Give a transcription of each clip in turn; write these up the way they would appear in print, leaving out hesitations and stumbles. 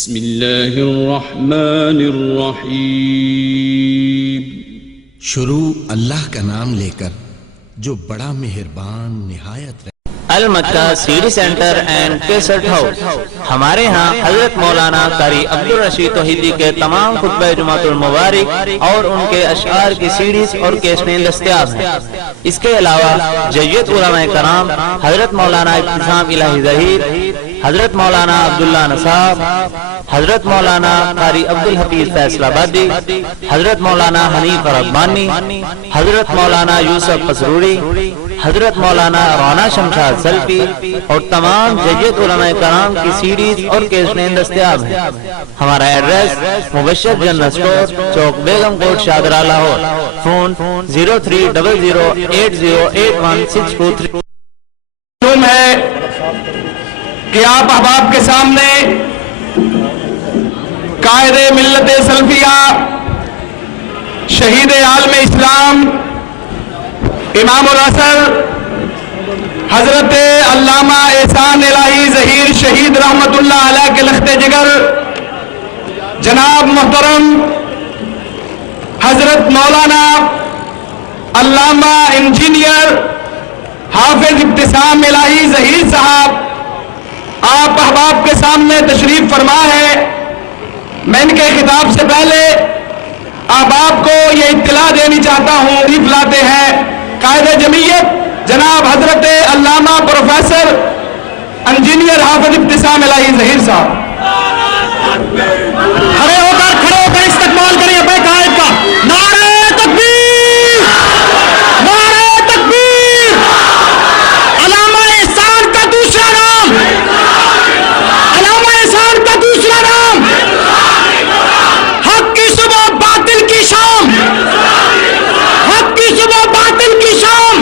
بسم اللہ الرحمن الرحیم۔ شروع اللہ کا نام لے کر جو بڑا مہربان نہایت Al Makkah CD centre and cassette house. ہمارے ہاں حضرت مولانا قاری عبدالرشید توحیدی کے تمام خطبہ جمعۃ المبارک اور ان کے اشعار کی سیڈیز اور کیسٹیں دستیاب ہیں۔ اس کے علاوہ جیت علماء کرام حضرت مولانا ابتسام الہی ظہیر، حضرت مولانا عبداللہ نصاب، حضرت مولانا قاری عبدالحفیظ فیصل آبادی، حضرت مولانا حنیف ربانی، حضرت مولانا یوسف قصروری، حضرت مولانا رانا شمشاد سلفی اور تمام جیت علماء کرام کی سیڈیز اور کیسٹیں دستیاب ہیں۔ ہمارا ایڈریس مبشر جنرل اسٹور، چوک بیگم کوٹ شاہدرہ لاہور۔ فون 0300808163 ہے کہ آپ احباب کے سامنے قائد ملت سلفیہ، شہید عالم اسلام، امام العصر حضرت علامہ احسان الہی ظہیر شہید رحمت اللہ علیہ کے لخت جگر جناب محترم حضرت مولانا علامہ انجینئر حافظ ابتسام الہی ظہیر صاحب آپ احباب کے سامنے تشریف فرما ہے۔ میں ان کے خطاب سے پہلے احباب کو یہ اطلاع دینی چاہتا ہوں، تشریف لاتے ہیں قائد جمعیت جناب حضرت علامہ پروفیسر انجینئر حافظ ابتسام الہی ظہیر صاحب۔ کھڑے ہو کر استقبال کریں اپنے قائد کا۔ نعرہ تکبیر، نعرہ تکبیر۔ علامہ احسان کا دوسرا نام، علامہ احسان کا دوسرا نام، حق کی صبح باطل کی شام، حق کی صبح باطل کی شام،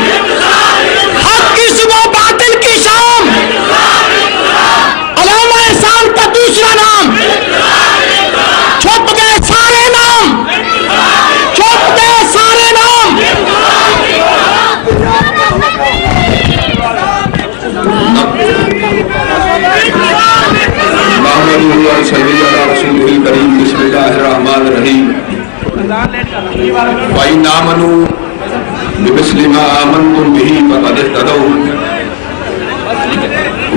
حق کی صبح باطل کی شام۔ علامہ احسان کا دوسرا نام، چھپ گئے سارے نام، چھپ گئے سارے نام۔ بسم اللہ الرحمن الرحیم۔ وَإِنْ آمَنُوا بِمِثْلِ مَا آمَنْتُمْ بِهِ فَقَدِ اهْتَدَوْا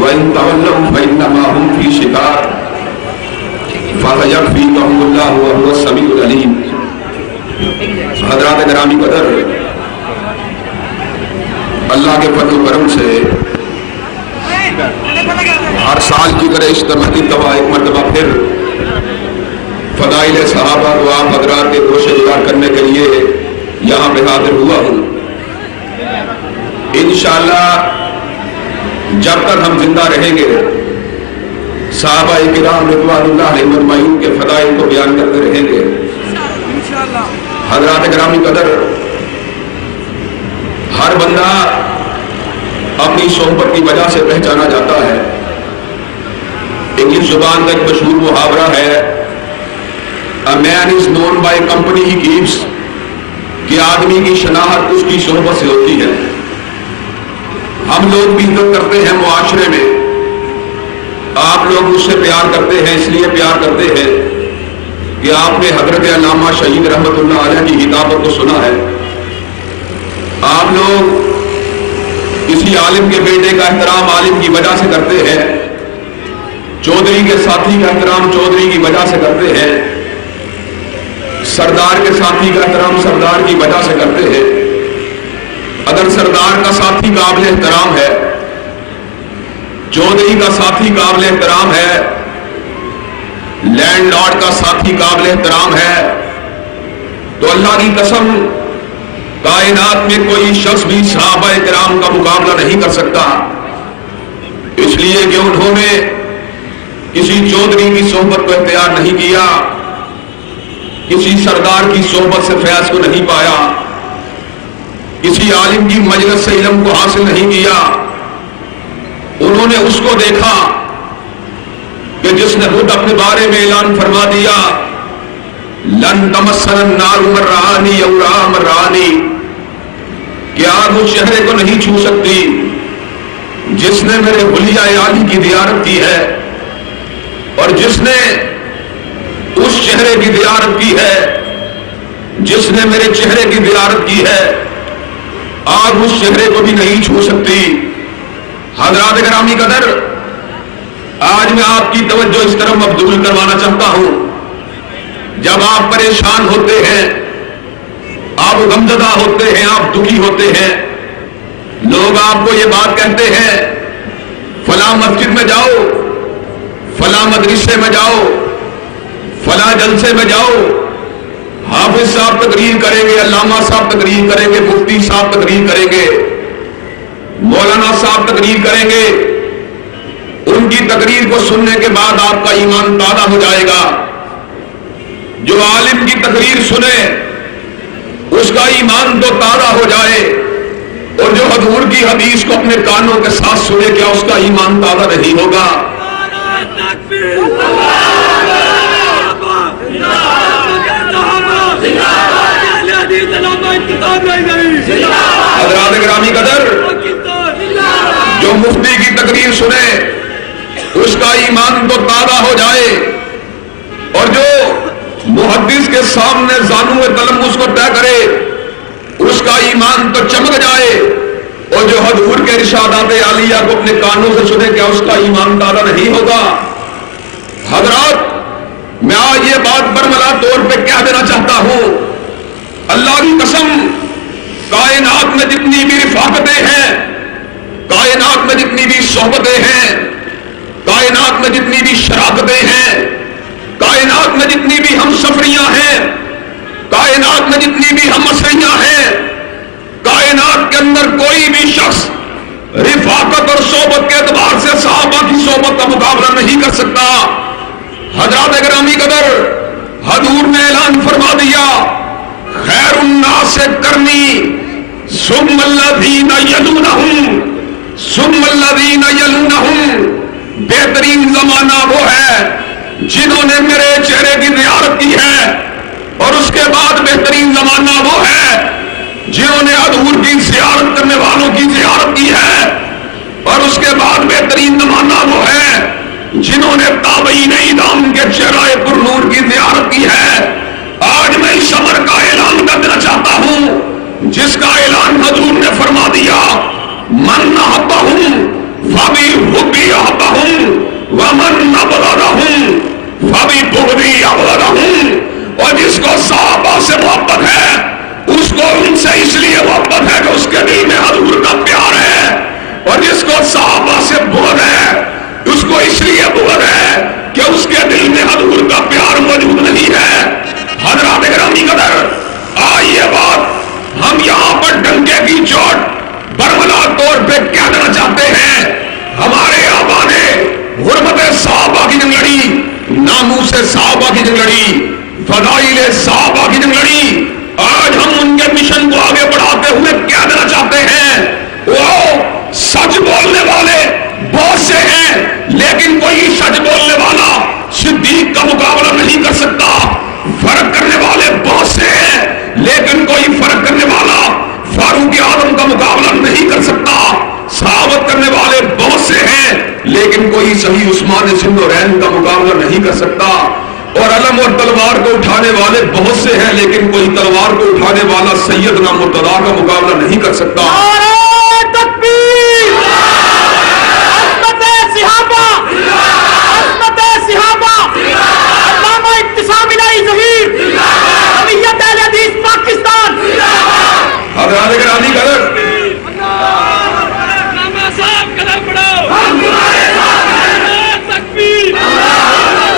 وَإِنْ تَوَلَّوْا فَإِنَّمَا هُمْ فِي شِقَاقٍ فَسَيَكْفِيكَهُمُ اللَّهُ وَهُوَ السَّمِيعُ الْعَلِيمُ۔ حضرات گرامی قدر، اللہ کے فضل و کرم سے ہر سال کی طرح اس مرتبہ ایک مرتبہ پھر فضائل صحابہ کو آپ حضرات کے گوش گزار کرنے کے لیے یہاں پہ حاضر ہوا ہوں۔ انشاءاللہ جب تک ہم زندہ رہیں گے صحابہ کرام رضوان اللہ علیہم اجمعین کے فضائل کو بیان کرتے رہیں گے۔ حضرات گرامی قدر، ہر بندہ اپنی صحبت کی وجہ سے پہچانا جاتا ہے۔ انگلش زبان کا ایک مشہور محاورہ ہے A man is known by company he keeps، کہ آدمی کی شناخت اس کی صحبت سے ہوتی ہے۔ ہم لوگ بھی عزت کرتے ہیں معاشرے میں، آپ لوگ مجھ سے پیار کرتے ہیں، اس لیے پیار کرتے ہیں کہ آپ نے حضرت علامہ شہید رحمت اللہ علیہ کی کتابوں کو سنا ہے۔ آپ لوگ کسی عالم کے بیٹے کا احترام عالم کی وجہ سے کرتے ہیں، چودھری کے ساتھی کا احترام چودھری کی وجہ سے کرتے ہیں، سردار کے ساتھی کا احترام سردار کی وجہ سے کرتے ہیں۔ اگر سردار کا ساتھی قابل احترام ہے، چودھری کا ساتھی قابل احترام ہے، لینڈ لارڈ کا ساتھی قابل احترام ہے، تو اللہ کی قسم کائنات میں کوئی شخص بھی صحابہ کرام کا مقابلہ نہیں کر سکتا، اس لیے کہ انہوں نے کسی چودھری کی صحبت کو اختیار نہیں کیا، کسی سردار کی صحبت سے فیض کو نہیں پایا، کسی عالم کی مجلس سے علم کو حاصل نہیں کیا۔ انہوں نے اس کو دیکھا کہ جس نے خود اپنے بارے میں اعلان فرما دیا لن تمسنا النار من رآنی او رآ من رآنی، کہ آگ اس چہرے کو نہیں چھو سکتی جس نے میرے حلیہ عالی کی زیارت کی ہے اور جس نے اس چہرے کی زیارت کی ہے جس نے میرے چہرے کی زیارت کی ہے، آگ اس چہرے کو بھی نہیں چھو سکتی۔ حضرات گرامی قدر، آج میں آپ کی توجہ اس طرف مبذول کروانا چاہتا ہوں، جب آپ پریشان ہوتے ہیں، آپ غمزدہ ہوتے ہیں، آپ دکھی ہوتے ہیں، لوگ آپ کو یہ بات کہتے ہیں فلاں مسجد میں جاؤ، فلاں مدرسے میں جاؤ، فلاں جلسے میں جاؤ، حافظ صاحب تقریر کریں گے، علامہ صاحب تقریر کریں گے، مفتی صاحب تقریر کریں گے، مولانا صاحب تقریر کریں گے، ان کی تقریر کو سننے کے بعد آپ کا ایمان تازہ ہو جائے گا۔ جو عالم کی تقریر سنے اس کا ایمان تو تازہ ہو جائے، اور جو حضور کی حدیث کو اپنے کانوں کے ساتھ سنے، کیا اس کا ایمان تازہ نہیں ہوگا؟ حضرات گرامی قدر، جو مفتی کی تقریر سنے اس کا ایمان تو تازہ ہو جائے، اور جو محدث کے سامنے زانو تلمس کو طے کرے اس کا ایمان تو چمک جائے، اور جو حضور کے ارشادات عالیہ کو اپنے کانوں سے سنے، کیا اس کا ایمان تازہ نہیں ہوگا؟ حضرات، میں آج یہ بات برملا طور پہ کہہ دینا چاہتا ہوں، اللہ کی قسم، کائنات میں جتنی بھی رفاقتیں ہیں، کائنات میں جتنی بھی صحبتیں ہیں، کائنات میں جتنی بھی شراکتیں ہیں، کائنات میں جتنی بھی ہم سفریاں ہیں، کائنات میں جتنی بھی ہم مسریاں ہیں، کائنات کے اندر کوئی بھی شخص رفاقت اور صحبت کے اعتبار سے صحابہ کی صحبت کا مقابلہ نہیں کر سکتا۔ حضرات گرامی قدر، حضور نے اعلان فرما دیا، خیر الناس کرنی ثم الذین یلونہم ثم الذین یلونہم، بہترین زمانہ وہ ہے جنہوں نے میرے چہرے کی زیارت کی ہے، اور اس کے بعد بہترین زمانہ وہ ہے جنہوں نے حضور کی زیارت کرنے والوں کی زیارت کی ہے، اور اس کے بعد بہترین زمانہ وہ ہے جنہوں نے تابعین اعظام کے چہرہ پر نور کی زیارت کی ہے۔ آج میں اس امر کا اعلان کر دینا چاہتا ہوں جس کا اعلان حضور نے فرما دیا، من احبہم فبحبی احبہم ومن ابغضہم فببغضی ابغضہم، اور جس کو صحابہ سے محبت ہے اس کو ان سے اس لیے محبت ہے کہ اس کے دل میں حضور کا پیار ہے، اور جس کو صحابہ سے بغض ہے اس کو اس لیے بغض ہے کہ اس کے دل میں حضور کا پیار موجود نہیں ہے۔ حضرات گرامی قدر، آج یہ بات ہم یہاں پر ڈنکے کی چوٹ برملا طور پہ کہہ دینا چاہتے ہیں، ہمارے آبا نے حرمت صحابہ کی جنگ لڑی، ناموس صحابہ کی جنگ لڑی، فضائل صحابہ کی جنگ لڑی۔ آج ہم ان کے مشن کو آگے بڑھاتے ہوئے کہہ دینا چاہتے ہیں، وہ سچ بولنے والے بہت سے ہیں، لیکن کوئی سچ بولنے والا صدیق کا مقابلہ نہیں کر سکتا۔ فرق کرنے والے بہت سے ہیں، لیکن کوئی فرق کرنے والا فاروق اعظم کا مقابلہ نہیں کر سکتا۔ صحابت کرنے والے بہت سے ہیں، لیکن کوئی صحیح عثمان ذوالنورین کا مقابلہ نہیں کر سکتا۔ اور علم اور تلوار کو اٹھانے والے بہت سے ہیں، لیکن کوئی تلوار کو اٹھانے والا سیدنا مرتضیٰ کا مقابلہ نہیں کر سکتا۔ حضرات گرامی قدر،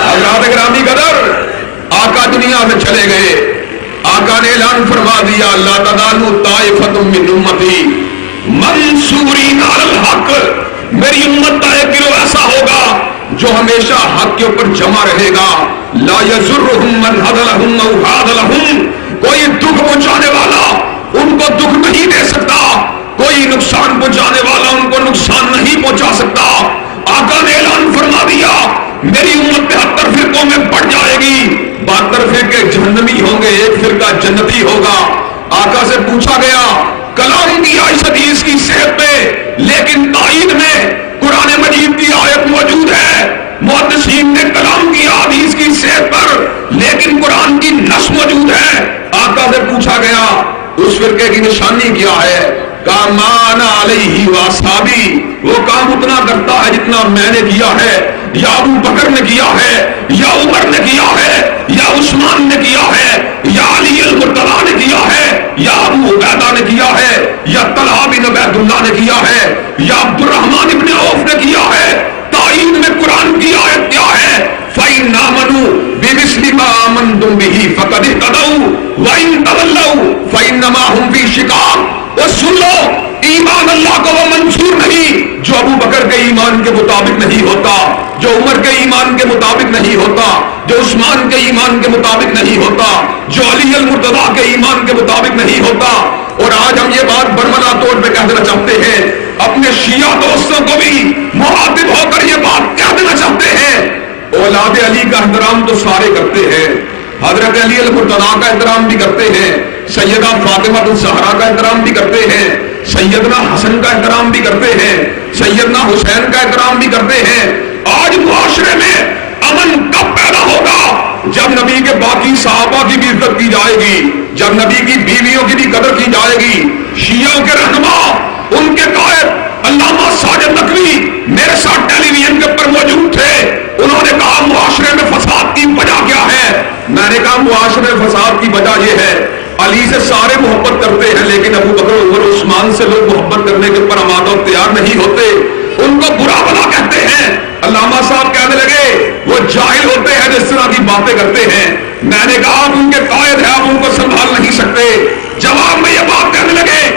حضرات گرامی قدر، آقا دنیا میں چلے گئے، آقا نے اعلان فرما دیا، لا تزال طائفۃ من امتی منصورین علی الحق، میری امت کا ایک گروہ ایسا ہوگا جو ہمیشہ حق کے اوپر جمع رہے گا، لا یضرهم من خذلهم او خاذلهم، کوئی دکھ پہنچانے والا ان کو دکھ نہیں دے سکتا، کوئی نقصان پہنچانے والا ان کو نقصان نہیں پہنچا سکتا۔ آقا نے اعلان فرما دیا، میری امت 73 فرقوں میں بڑھ جائے گی، 72 فرقے جہنمی ہوں گے، ایک فرقہ جنتی ہوگا۔ آقا سے پوچھا گیا، کلام کیا اس حدیث کی صحت پہ، لیکن تائید میں قرآن مجید کی آیت موجود ہے۔ محدثین نے کلام کیا حدیث کی صحت پر، فرقے کی نشانی کیا ہے؟ کہا مانا علیہ واسابی، وہ کام اتنا کرتا ہے جتنا میں نے کیا ہے، یا ابو بکر نے کیا ہے، یا عمر نے کیا ہے، یا عثمان نے کیا ہے، یا علی المرتضیٰ نے کیا ہے، یا ابو عبیدہ نے کیا ہے، یا طلحہ بن عبید اللہ نے کیا ہے، یا عبد الرحمن ابن عوف نے کیا ہے۔ تائید میں قرآن کی آیت کیا ہے؟ فَإِنْ آمَنُوا بِمِثْلِ مَا آمَنْتُمْ بِهِ فَقَدِ اهْتَدَوْا وَإِنْ تَوَلَّوْا فَإِنَّمَا هُمْ فِي شِقَاقٍ۔ اور سن لو، ایمان اللہ کو وہ منظور نہیں جو ابو بکر کے ایمان کے مطابق نہیں ہوتا، جو عمر کے ایمان کے مطابق نہیں ہوتا، جو عثمان کے ایمان کے مطابق نہیں ہوتا، جو علی المرتضیٰ کے ایمان کے مطابق نہیں ہوتا۔ اور آج ہم یہ بات برملا طور پہ کہہ دینا چاہتے ہیں، اپنے شیعہ دوستوں کو بھی مخاطب ہو کر یہ بات کہہ دینا چاہتے ہیں، اولاد علی کا احترام تو سارے کرتے ہیں، حضرت علی المرتضیٰ کا احترام بھی کرتے ہیں، سیدہ فاطمہ الزہرا کا احترام بھی کرتے ہیں، سیدنا حسن کا احترام بھی کرتے ہیں، سیدنا حسین کا احترام بھی کرتے ہیں۔ آج معاشرے میں امن کب پیدا ہوگا؟ جب نبی کے باقی صحابہ کی بھی عزت کی جائے گی، جب نبی کی بیویوں کی بھی قدر کی جائے گی۔ شیعوں کے رہنما، ان کے قائد علامہ ساجد نقوی میرے ساتھ ٹیلی ویژن کے اوپر موجود تھے، انہوں نے کہا معاشرے میں فساد کی وجہ کیا ہے؟ میں نے کہا معاشرے میں فساد کی وجہ یہ ہے، علی سے سارے محبت کرتے ہیں لیکن ابو بکر عمر عثمان سے لوگ محبت کرنے کے اوپر آمادہ و تیار نہیں ہوتے، ان کو برا بھلا کہتے ہیں۔ علامہ صاحب کہنے لگے وہ جاہل ہوتے ہیں جس طرح کی باتیں کرتے ہیں۔ میں نے کہا آپ ان کے قائد ہیں، آپ ان کو سنبھال نہیں سکتے۔ جواب میں یہ بات کہنے لگے